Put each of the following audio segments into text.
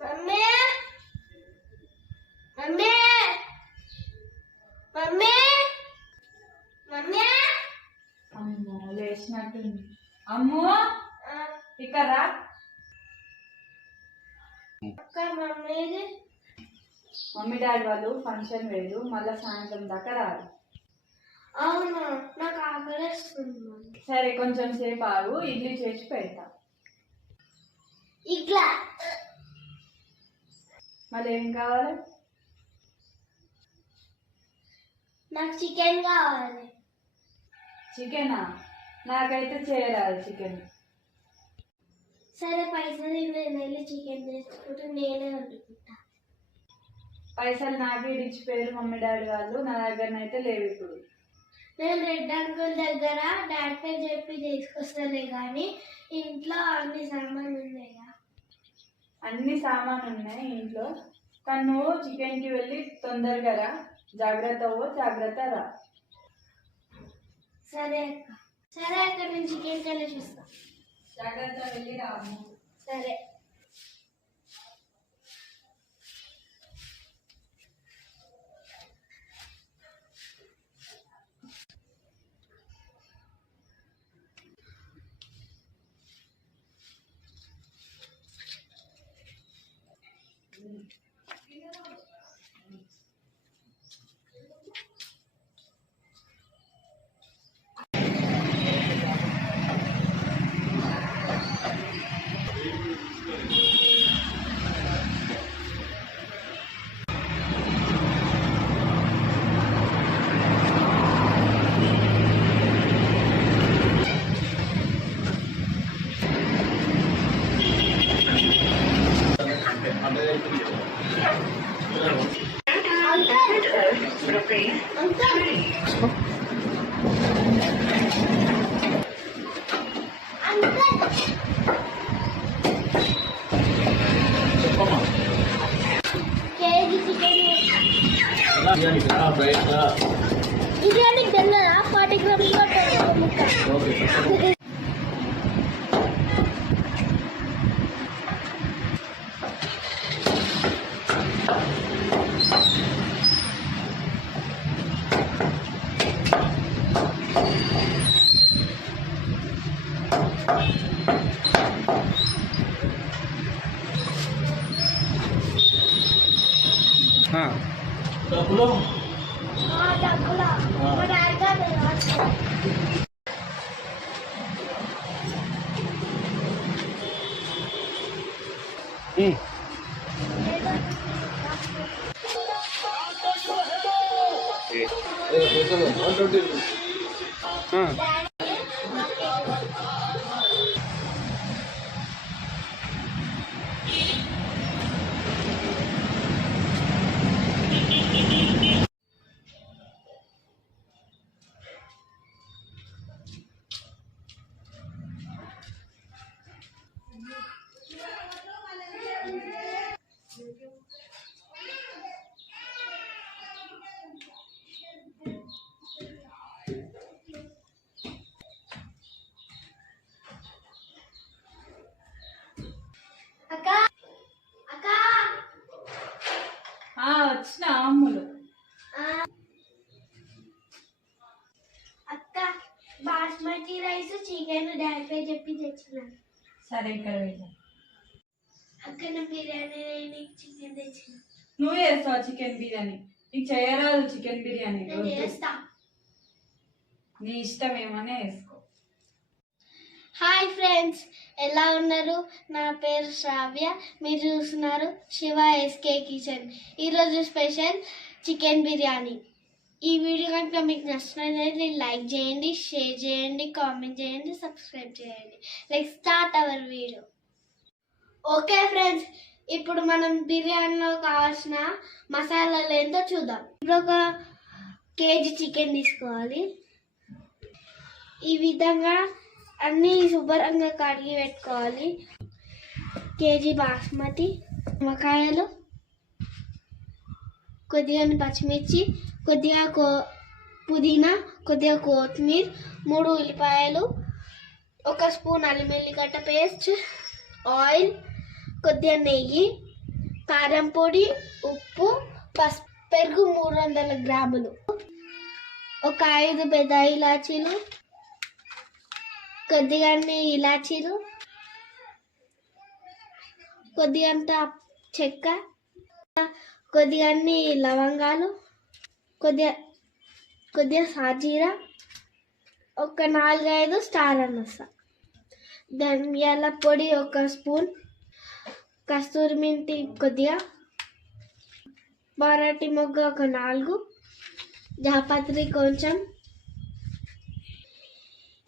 Mummy mummy mummy mummy అమ్మో లేచినట్టుంది. అమ్మో ఇక్కడ మమ్మీ డాడీ వాళ్ళు ఫంక్షన్ వేరు, మళ్ళీ సాయంత్రం దాకా రారు. అవునా, నాకు ఆకలిస్తుంది. సరే కొంచెం సేపు ఆగు, ఇడ్లీ చేసి పెడతా. ఇట్లా మళ్ళీ ఏం కావాలి? నాకు చికెన్ కావాలి. చికెనా? నాకైతే చేయరాదు చికెన్. సరే పైసలు నేను వెళ్ళి చికెన్ తెచ్చుకుంటే నేనే వండుకుంటా. పైసలు నాకే ఇచ్చిపోయారు మమ్మీ డాడీ వాళ్ళు, నా దగ్గరనైతే లేవు ఇప్పుడు. నేను రెడ్ అంకుల్ దగ్గర డాడీ పేరు చెప్పి తీసుకొస్తానే కానీ ఇంట్లో అన్ని సామాన్లు ఉన్నాయా? అన్ని సామాన్లు ఉన్నాయి ఇంట్లో, కానీ నువ్వు చికెన్కి వెళ్ళి తొందరగా రా, జాగ్రత్త రా. సరే అక్క. సరే అక్క, నేను చికెన్ కర్రీ చూస్తా. జాగ్రత్త వెళ్ళి రాము. సరే. బిర్యానీ తెల్లదా 40 గ్రాములు డబ్బులు వచ్చిన అమ్ములు. అక్క, బాస్మతి రైస్ చికెన్ డాడీ పేరు చెప్పి తెచ్చిన. సరే ఇక్కడ వెళ్ళా. అక్క, నా బిర్యానీ చికెన్ తెచ్చిన. నువ్వు చేస్తావు చికెన్ బిర్యానీ? నీకు చేయరాదు చికెన్ బిర్యానీ. నీ ఇష్టం ఏమనే వేసుకో. హాయ్ ఫ్రెండ్స్, ఎలా ఉన్నారు? నా పేరు శ్రావ్య, మీరు చూస్తున్నారు శివ ఎస్కే కిచెన్. ఈరోజు స్పెషల్ చికెన్ బిర్యానీ. ఈ వీడియో కనుక మీకు నచ్చినట్లయితే లైక్ చేయండి, షేర్ చేయండి, కామెంట్ చేయండి, సబ్స్క్రైబ్ చేయండి. Let's start our video. Okay friends, ఇప్పుడు మనం బిర్యానీలో కావాల్సిన మసాలాలు ఏంటో చూద్దాం. ఇప్పుడు 1 కేజీ చికెన్ తీసుకోవాలి. ఈ విధంగా అన్నీ శుభ్రంగా కడిగి పెట్టుకోవాలి. కేజీ బాస్మతి, నిమ్మకాయలు, కొద్దిగా పచ్చిమిర్చి, కొద్దిగా పుదీనా, కొద్దిగా కొత్తిమీర, 3 ఉల్లిపాయలు, 1 స్పూన్ అల్లం వెల్లిగడ్డ పేస్ట్, ఆయిల్, కొద్దిగా నెయ్యి, కారం పొడి, ఉప్పు, పసుపు, పెరుగు 300 గ్రాములు, ఒక 5 పెద్ద ఇలాచీలు, కొద్దిగాన్ని ఇలాచీలు, కొద్దిగంత చెక్క, కొద్దిగాన్ని లవంగాలు, కొద్దిగా సాజీరా, ఒక 4-5 స్టార్ అనస, ధనియాల పొడి 1 స్పూన్, కస్తూరి మెంతి కొద్దిగా, మరాఠీ మొగ్గ 4, జాపత్రి కొంచెం,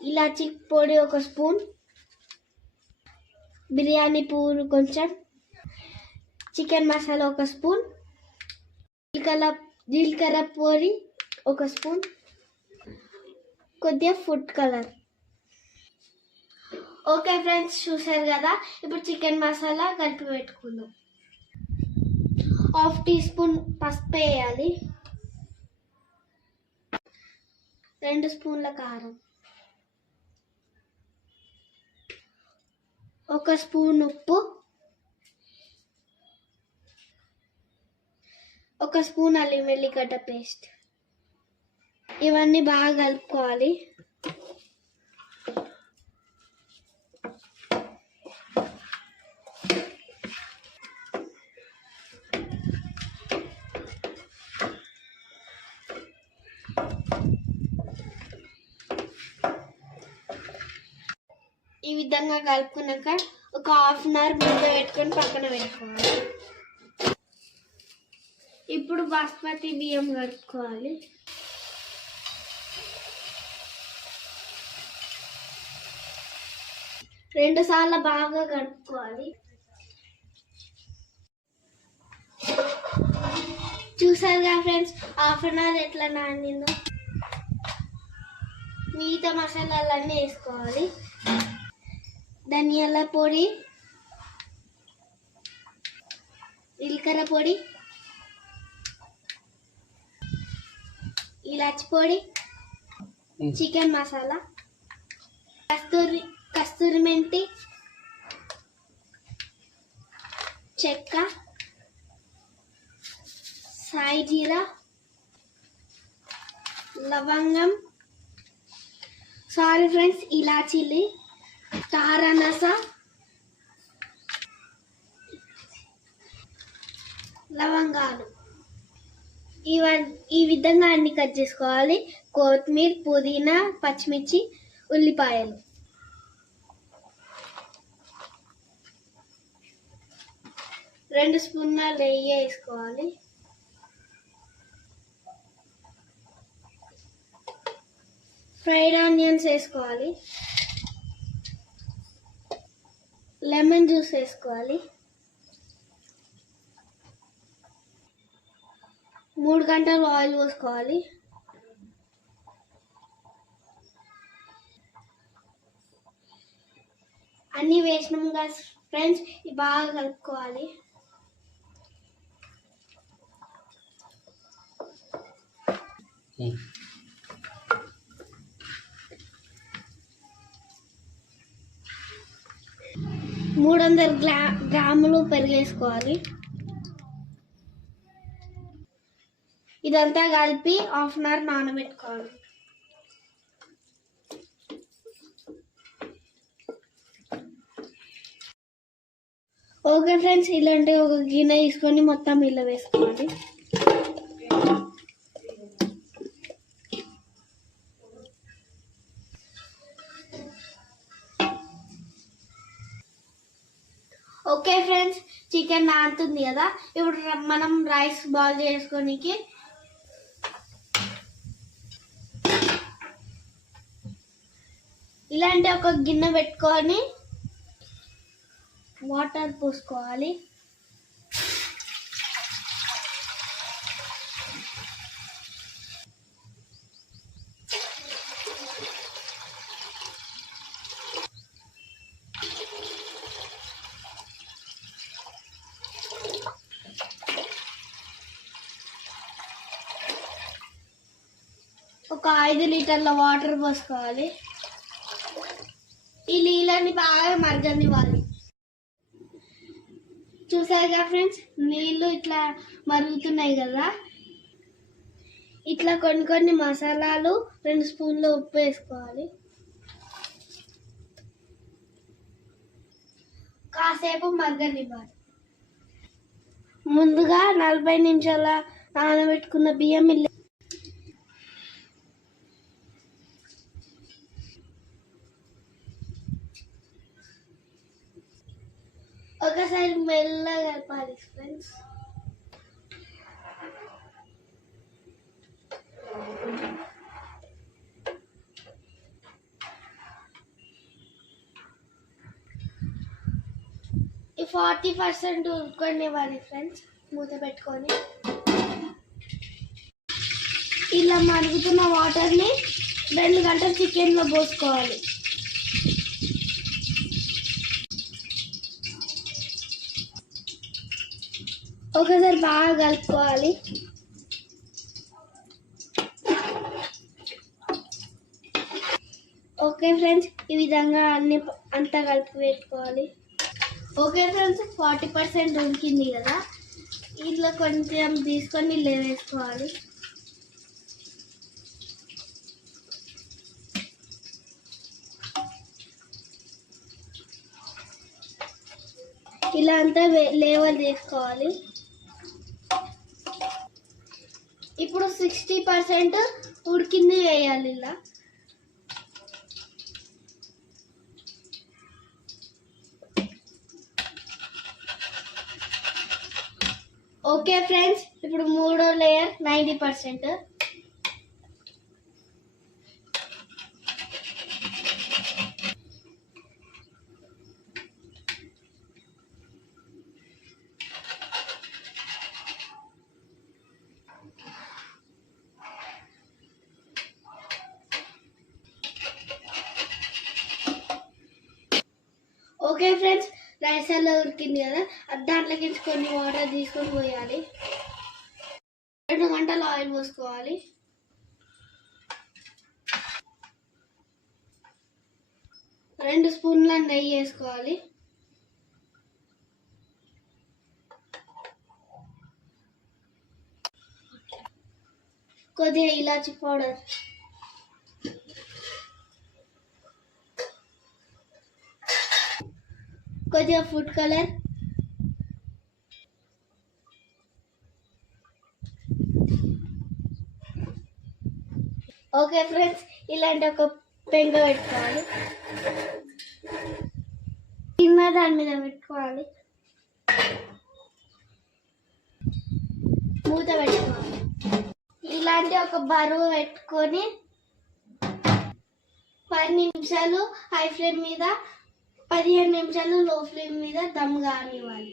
ఇలాచీ పొడి 1 స్పూన్, బిర్యానీ పువ్వులు కొంచెం, చికెన్ మసాలా 1 స్పూన్, జీలకర్ర పొడి 1 స్పూన్, కొద్దిగా ఫుడ్ కలర్. ఓకే ఫ్రెండ్స్, చూసారు కదా. ఇప్పుడు చికెన్ మసాలా కలిపి పెట్టుకుందాం. 1/2 టీ స్పూన్ పసుపు వేయాలి, 2 స్పూన్ల కారం, 1 స్పూన్ ఉప్పు, 1 స్పూన్ అల్లం వెల్లిగడ్డ పేస్ట్. ఇవన్నీ బాగా కలుపుకోవాలి. ఈ విధంగా కలుపుకున్నాక ఒక 1/2 అవర్ మూత పెట్టుకొని పక్కన పెట్టుకోవాలి. ఇప్పుడు బాస్మతి బియ్యం కలుపుకోవాలి. రెండు సార్లు బాగా కలుపుకోవాలి. చూసారుగా ఫ్రెండ్స్, 1/2 అవర్ ఎట్లా నానిందో. మిగతా మసాలాలన్నీ వేసుకోవాలి. ధనియాల పొడి, జీలకర్ర పొడి, ఇలాచి పొడి, చికెన్ మసాలా, కస్తూరి మెంతి, చెక్క, సాయి జీరా, లవంగం, సారీ ఫ్రెండ్స్, ఇలాచీలు, స్టార్ అనస, లవంగాలు. ఈ విధంగా అన్ని కట్ చేసుకోవాలి. కొత్తిమీర, పుదీనా, పచ్చిమిర్చి, ఉల్లిపాయలు. రెండు స్పూన్ల నెయ్యి వేసుకోవాలి. ఫ్రైడ్ ఆనియన్స్ వేసుకోవాలి. లెమన్ జ్యూస్ వేసుకోవాలి. 3 గంటలు ఆయిల్ పోసుకోవాలి. అన్నీ వేసినాం కదా ఫ్రెండ్స్, బాగా కలుపుకోవాలి. మూడు 300 గ్రాములు పెరిగేసుకోవాలి. ఇదంతా కలిపి 1/2 అవర్ నానబెట్టుకోవాలి. ఓకే ఫ్రెండ్స్, ఇలాంటి ఒక గిన్నె తీసుకొని మొత్తం ఇలా వేసుకోవాలి. ఓకే ఫ్రెండ్స్, చికెన్ నానుతుంది కదా. ఇప్పుడు మనం రైస్ బాయిల్ చేసుకోనికి ఇలాంటి ఒక గిన్నె పెట్టుకొని వాటర్ పోసుకోవాలి. ఒక 5 లీటర్ల వాటర్ పోసుకోవాలి. ఈ నీళ్ళని బాగా మరగనివ్వాలి. చూసారుగా ఫ్రెండ్స్, నీళ్ళు ఇట్లా మరుగుతున్నాయి కదా. ఇట్లా కొన్ని కొన్ని మసాలాలు 2 స్పూన్లు ఉప్పు వేసుకోవాలి. కాసేపు మగ్గనివ్వాలి. ముందుగా 40 నిమిషాల నానబెట్టుకున్న బియ్యం ఒకసారి మెల్లగా కలపాలి ఫ్రెండ్స్. ఈ 40% ఉడకనివ్వాలి ఫ్రెండ్స్, మూత పెట్టుకొని. ఇలా మరుగుతున్న వాటర్ని 2 గంటలు చికెన్లో పోసుకోవాలి. ఒకసారి బాగా కలుపుకోవాలి. ఓకే ఫ్రెండ్స్, ఈ విధంగా అంతా కలిపి పెట్టుకోవాలి. ఓకే ఫ్రెండ్స్, 40% ఉడికింది కదా. ఇంట్లో కొంచెం తీసుకొని వేసుకోవాలి. ఇలా అంతా లేవల్ చేసుకోవాలి. ఇప్పుడు 60% ఉడికింది వేయాలి ఇలా. ఓకే ఫ్రెండ్స్, ఇప్పుడు మూడో లేయర్ 90%. ఓకే ఫ్రెండ్స్, రైస్ అలా ఉడికింది కదా. దాంట్లోకి కొన్ని వాటర్ తీసుకొని పోయాలి. 2 గంటలు ఆయిల్ పోసుకోవాలి. 2 స్పూన్ల నెయ్యి వేసుకోవాలి. కొద్దిగా ఇలాచి పౌడర్, కొద్దిగా ఫుడ్ కలర్, ఓకే ఫ్రెండ్స్, ఇలాంటి ఒక పెంక పెట్టుకోవాలి. చిన్న దాని మీద పెట్టుకోవాలి. మూత పెట్టుకోవాలి. ఇలాంటి ఒక బరువు పెట్టుకొని 10 నిమిషాలు హై ఫ్లేమ్ మీద, 15 నిమిషాలు లో ఫ్లేమ్ మీద దమ్ కానివ్వాలి.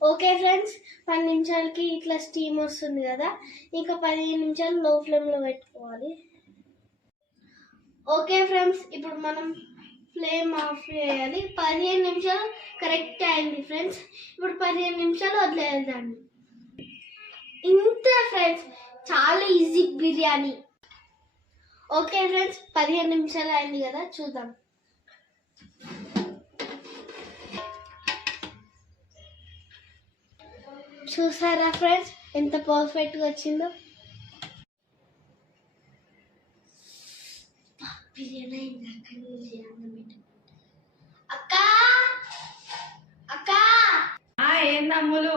ఓకే ఫ్రెండ్స్, 10 నిమిషాలకి ఇట్లా స్టీమ్ వస్తుంది కదా. ఇంకా 15 నిమిషాలు లో ఫ్లేమ్లో పెట్టుకోవాలి. ఓకే ఫ్రెండ్స్, ఇప్పుడు మనం ఫ్లేమ్ ఆఫ్ చేయాలి. 15 నిమిషాలు కరెక్ట్ అయింది ఫ్రెండ్స్. ఇప్పుడు 15 నిమిషాలు వదిలేద్దాం. ఇంతే ఫ్రెండ్స్, చాలా ఈజీ బిర్యానీ. ఓకే ఫ్రెండ్స్, 15 నిమిషాలు అయింది కదా, చూద్దాం. చూసారా ఫ్రెండ్స్, ఎంత పర్ఫెక్ట్గా వచ్చిందో. బిర్యానీ అక్క అక్క ఏందమ్ములు?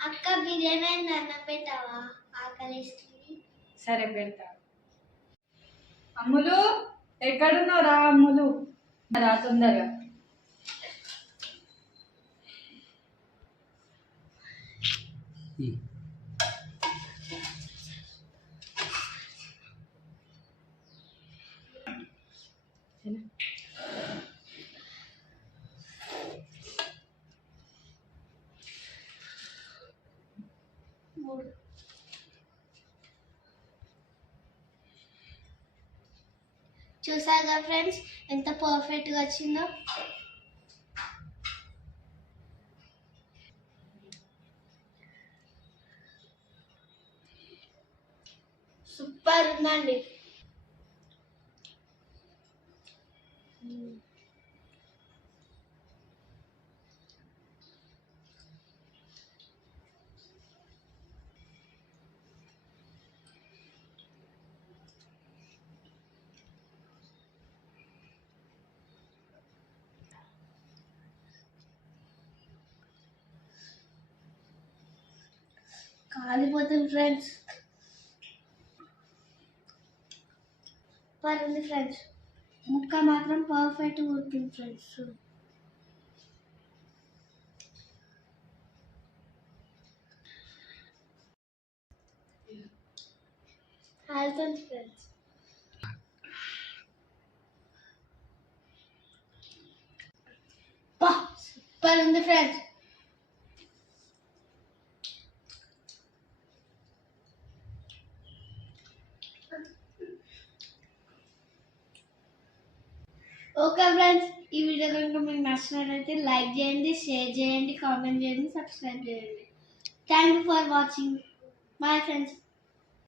అక్క బిర్యానీ అన్నం పెట్టావా? ఆకలిస్తుంది. సరే పెడతా. అమ్ములు, ఎక్కడున్నావు రా? అమ్ములు రా తొందరగా. చూసాగా ఫ్రెండ్స్, ఎంత పర్ఫెక్ట్గా వచ్చిందో. సూపర్ ఉందండి. కాలిపోతుంది ఫ్రెండ్స్. పరండి ఫ్రెండ్స్, ముక్క మాత్రం పర్ఫెక్ట్ ఉడికింది ఫ్రెండ్స్. అవుతుంది ఫ్రెండ్స్. సూపర్ ఉంది ఫ్రెండ్స్. ఓకే ఫ్రెండ్స్, ఈ వీడియో కనుక మీకు నచ్చినట్లయితే లైక్ చేయండి, షేర్ చేయండి, కామెంట్ చేయండి, సబ్స్క్రైబ్ చేయండి. Thank you for watching. Bye friends.